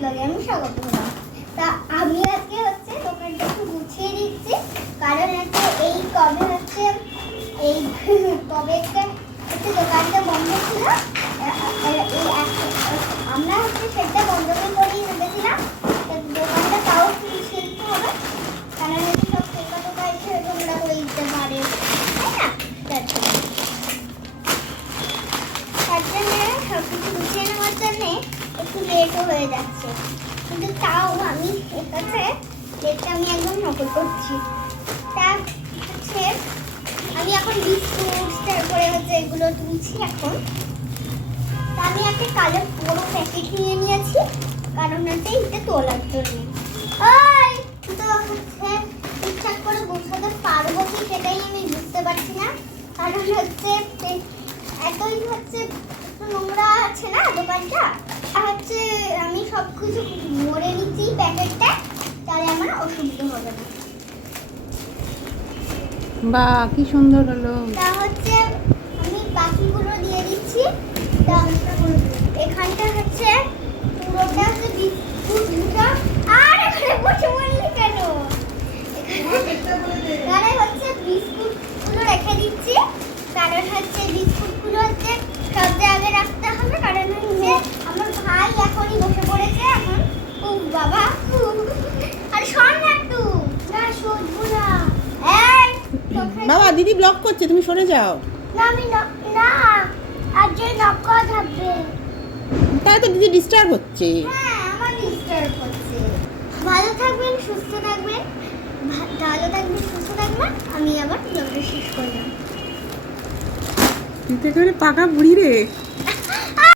ব্লগে আমি স্বাগত হলাম। তা আমি আজকে হচ্ছে দোকানটা একটু গুছিয়ে দিচ্ছি, কারণ হচ্ছে এই কবে হচ্ছে দোকানটা বন্ধ ছিল। আমরা হচ্ছে সেটা বন্ধ করে ভেবেছিলাম দোকানটা তাও গুছিয়ে দিতে হবে, কারণ হচ্ছে সব টেকা টোকা এসে তোমরা করে দিতে পারে, তাই না? তার জন্য সব কিছু গুছিয়ে নেওয়ার জন্য একটু লেটও হয়ে যাচ্ছে, কিন্তু তাও আমি এটাতে লেটটা আমি একদম নকল করছি। তা হচ্ছে আমি এখন বিস্কুট তারপরে হচ্ছে এগুলো তুলছি এখন। তা আমি একটা কালো বড় প্যাকেট নিয়ে নিয়েছি, কারণ হচ্ছে এটা তোলার জন্য। ওই তো হচ্ছে ঠিকঠাক করে গোছাতে পারবো কি সেটাই আমি বুঝতে পারছি না, কারণ হচ্ছে এতই হচ্ছে নোংরা আছে না দোকানটা। হচ্ছে আমি সব কিছু ভরে নিচ্ছি প্যাকেটটা, তাহলে আমার অসুবিধা হবে না। বাহ, কি সুন্দর হলো। তা হচ্ছে আমি বাকিগুলো দিয়ে দিচ্ছি। তা এখানটা হচ্ছে পুরোটা হচ্ছে বিস্কুটটা। আর এখানে বসে বললি কেন? এখানে হচ্ছে বিস্কুটগুলো রেখে দিচ্ছি, কারণ হচ্ছে বিস্কুটগুলো হচ্ছে সব জায়গায় রাখতে হবে, কারণ হচ্ছে আমার ভাই এখনই বসে পড়েছে এখন। ও বাবা, আরে শোন না একটু। না শুনবো না। এই বাবা, দিদি ব্লক করছে, তুমি সরে যাও। না আমি না আর যে নক্কা থাকবে। তাই তো দিদি ডিস্টার্ব হচ্ছে। হ্যাঁ, আমার ডিস্টার্ব হচ্ছে। ভালো থাকবেন, সুস্থ থাকবেন, ভালো থাকবেন, সুস্থ থাকবেন। আমি আবার ব্লগটা শেষ করলাম। তুই তো একেবারে পাকা বুড়ি রে।